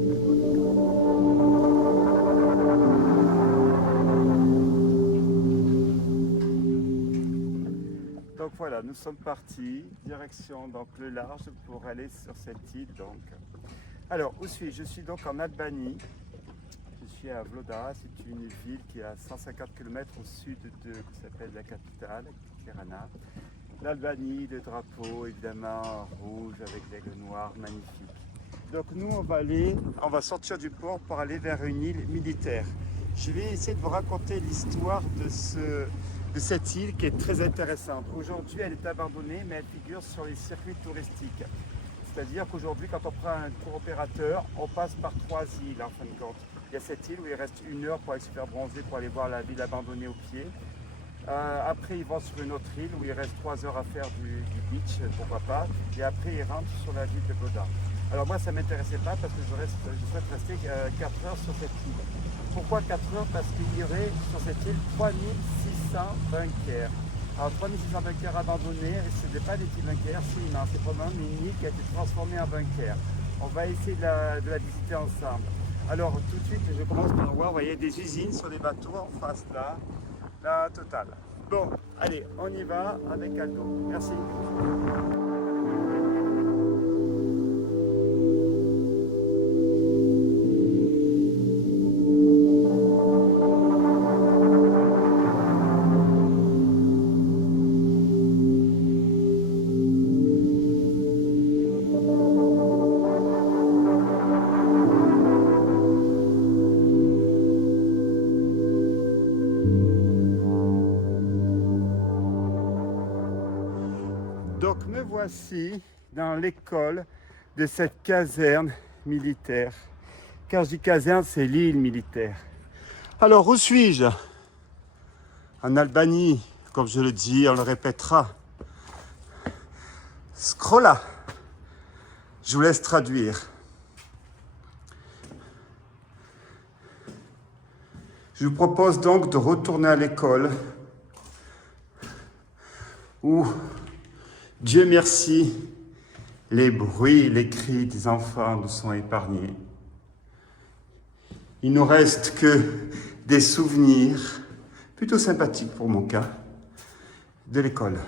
Donc voilà, nous sommes partis, direction donc le large pour aller sur cette île. Donc. Alors, où suis-je? Je suis donc en Albanie. Je suis à Vlora, c'est une ville qui est à 150 km au sud qui s'appelle la capitale, Tirana. L'Albanie, le drapeau évidemment rouge avec l'aigle noir, magnifique. Donc nous on va sortir du port pour aller vers une île militaire. Je vais essayer de vous raconter l'histoire de cette île qui est très intéressante. Aujourd'hui elle est abandonnée mais elle figure sur les circuits touristiques. C'est-à-dire qu'aujourd'hui quand on prend un tour opérateur, on passe par 3 îles en fin de compte. Il y a cette île où il reste 1 heure pour aller se faire bronzer, pour aller voir la ville abandonnée au pied. Après, ils vont sur une autre île où il reste 3 heures à faire du beach, pourquoi pas. Et après, ils rentrent sur la ville de Vlora. Alors moi, ça ne m'intéressait pas parce que je souhaite rester 4 heures sur cette île. Pourquoi 4 heures? Parce qu'il y aurait sur cette île 3600 bunkers. Alors 3600 bunkers abandonnés, ce n'est pas des petits bunkers, c'est immense. C'est probablement une île qui a été transformée en bunker. On va essayer de la visiter ensemble. Alors tout de suite, je commence par voir, vous voyez, des usines sur les bateaux en face là. La totale. Bon, allez, on y va avec Aldo. Merci. Donc me voici dans l'école de cette caserne militaire. Quand je dis caserne, c'est l'île militaire. Alors où suis-je? En Albanie, comme je le dis, on le répétera. Scrolla. Je vous laisse traduire. Je vous propose donc de retourner à l'école où, Dieu merci, les bruits, les cris des enfants nous sont épargnés. Il ne nous reste que des souvenirs, plutôt sympathiques pour mon cas, de l'école.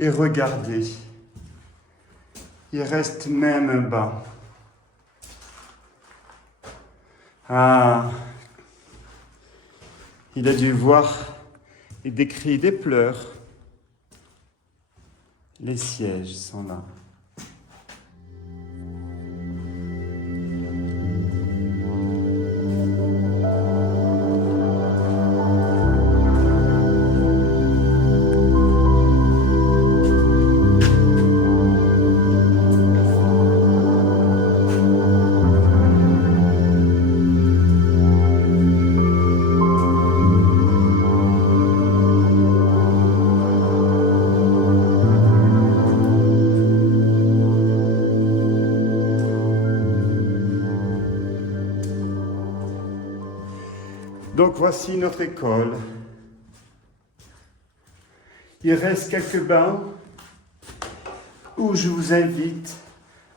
Et regardez, il reste même un banc. Ah, il a dû voir et des cris, des pleurs. Les sièges sont là. Donc voici notre école. Il reste quelques bancs où je vous invite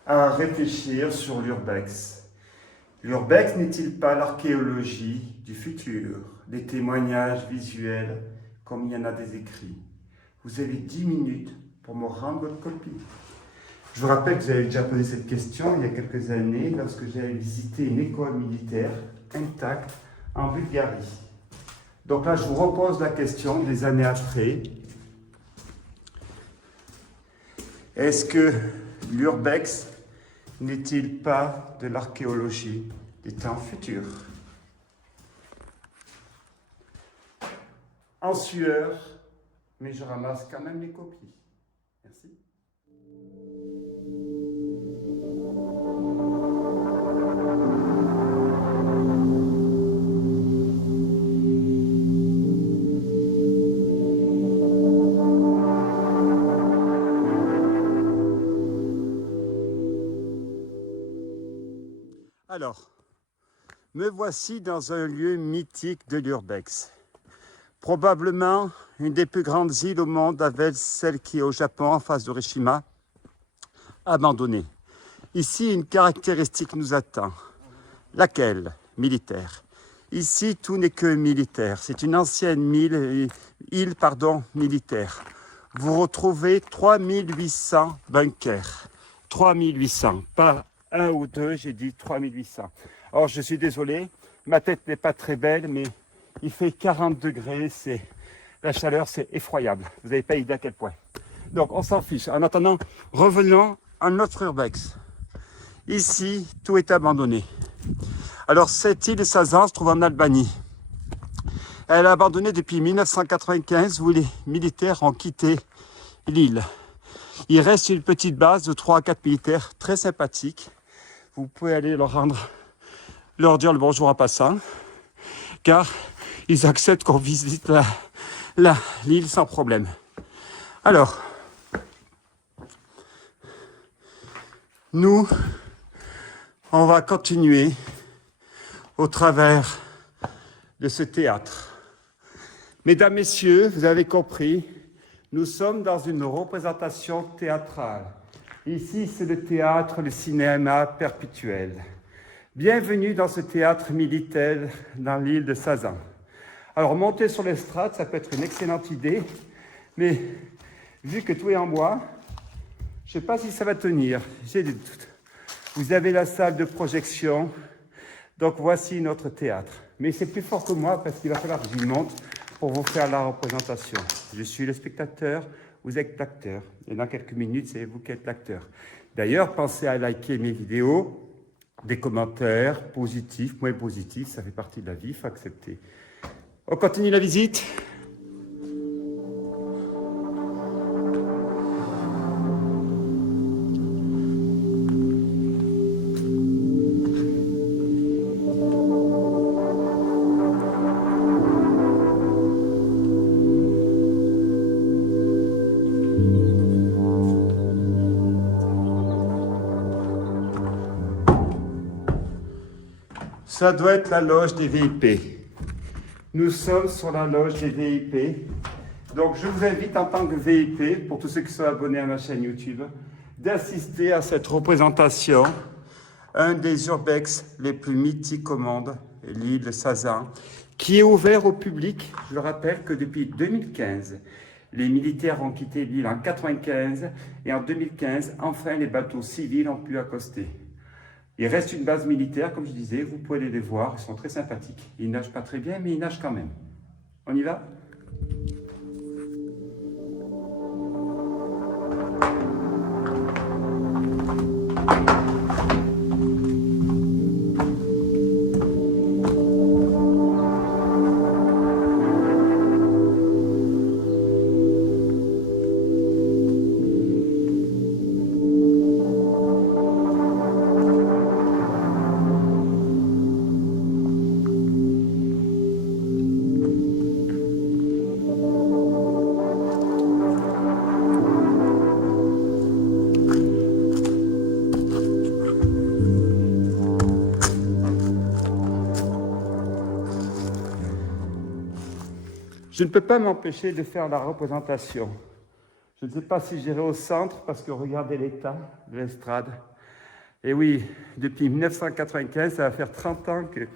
à réfléchir sur l'urbex. L'urbex n'est-il pas l'archéologie du futur, des témoignages visuels comme il y en a des écrits? Vous avez 10 minutes pour me rendre votre copie. Je vous rappelle que vous avez déjà posé cette question il y a quelques années lorsque j'avais visité une école militaire intacte en Bulgarie. Donc là, je vous repose la question des années après. Est-ce que l'urbex n'est-il pas de l'archéologie des temps futurs? En sueur, mais je ramasse quand même les copies. Merci. Alors, me voici dans un lieu mythique de l'Urbex. Probablement une des plus grandes îles au monde avec celle qui est au Japon en face d'Hiroshima, abandonnée. Ici, une caractéristique nous attend. Laquelle? Militaire. Ici, tout n'est que militaire. C'est une ancienne île militaire. Vous retrouvez 3800 bunkers. 3800, pas un ou deux, j'ai dit 3800. Alors, je suis désolé, ma tête n'est pas très belle, mais il fait 40 degrés, la chaleur, c'est effroyable. Vous n'avez pas idée à quel point. Donc, on s'en fiche. En attendant, revenons à notre Urbex. Ici, tout est abandonné. Alors, cette île de Sazan se trouve en Albanie. Elle est abandonnée depuis 1995 où les militaires ont quitté l'île. Il reste une petite base de 3 à 4 militaires très sympathiques. Vous pouvez aller leur dire le bonjour en passant, car ils acceptent qu'on visite l'île sans problème. Alors, nous, on va continuer au travers de ce théâtre. Mesdames, Messieurs, vous avez compris, nous sommes dans une représentation théâtrale. Ici, c'est le théâtre, le cinéma perpétuel. Bienvenue dans ce théâtre militaire dans l'île de Sazan. Alors, monter sur l'estrade, ça peut être une excellente idée, mais vu que tout est en bois, je ne sais pas si ça va tenir. J'ai des doutes. Vous avez la salle de projection, donc voici notre théâtre. Mais c'est plus fort que moi parce qu'il va falloir que j'y monte pour vous faire la représentation. Je suis le spectateur, vous êtes l'acteur. Et dans quelques minutes, c'est vous qui êtes l'acteur. D'ailleurs, pensez à liker mes vidéos, des commentaires positifs, moins positifs, ça fait partie de la vie, il faut accepter. On continue la visite. Ça doit être la loge des VIP. Nous sommes sur la loge des VIP. Donc, je vous invite en tant que VIP, pour tous ceux qui sont abonnés à ma chaîne YouTube, d'assister à cette représentation, un des urbex les plus mythiques au monde, l'île de Sazan, qui est ouvert au public. Je le rappelle que depuis 2015, les militaires ont quitté l'île en 1995 et en 2015, enfin, les bateaux civils ont pu accoster. Il reste une base militaire, comme je disais, vous pouvez aller les voir, ils sont très sympathiques. Ils nagent pas très bien, mais ils nagent quand même. On y va ? Je ne peux pas m'empêcher de faire la représentation. Je ne sais pas si j'irai au centre parce que regardez l'état de l'estrade. Et oui, depuis 1995, ça va faire 30 ans que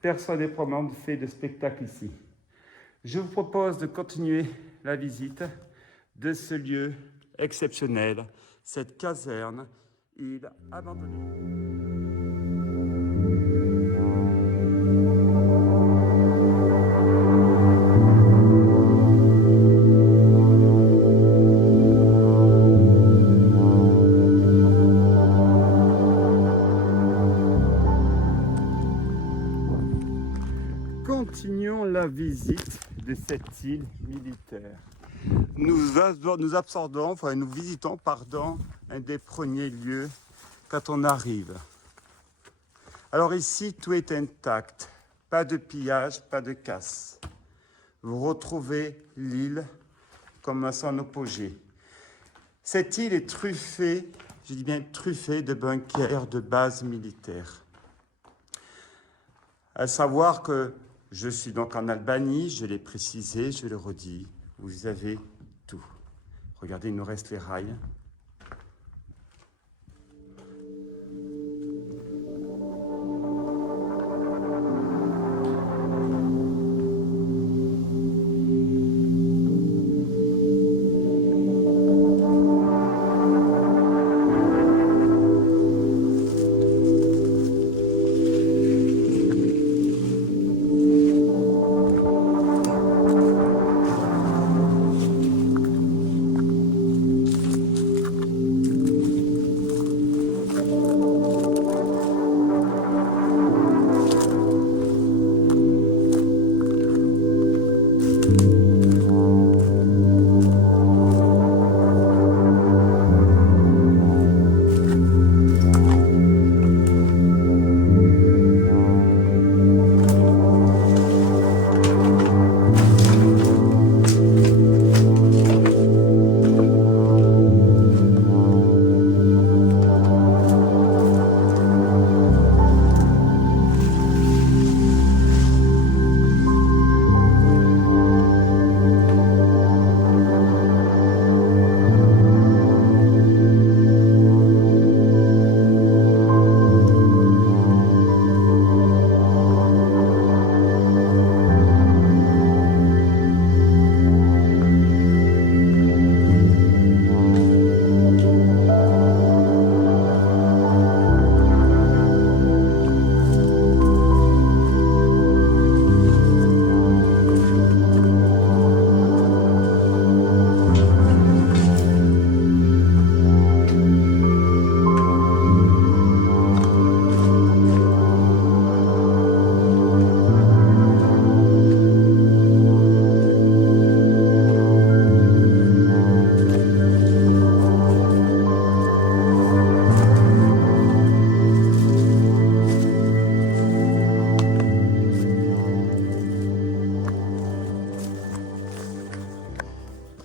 personne n'est probablement fait de spectacle ici. Je vous propose de continuer la visite de ce lieu exceptionnel, cette caserne, île abandonnée. Continuons la visite de cette île militaire. nous absorbons, enfin nous visitons, pardon, un des premiers lieux quand on arrive. Alors ici, tout est intact. Pas de pillage, pas de casse. Vous retrouvez l'île comme à son apogée. Cette île est truffée, je dis bien truffée, de bunkers, de bases militaires. À savoir que je suis donc en Albanie, je l'ai précisé, je le redis, vous avez tout. Regardez, il nous reste les rails.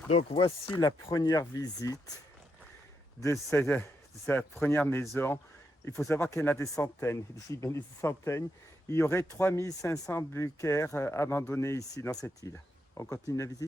Donc voici la première visite de sa première maison. Il faut savoir qu'il y en a des centaines, ici bien des centaines. Il y aurait 3500 bunkers abandonnés ici dans cette île. On continue la visite.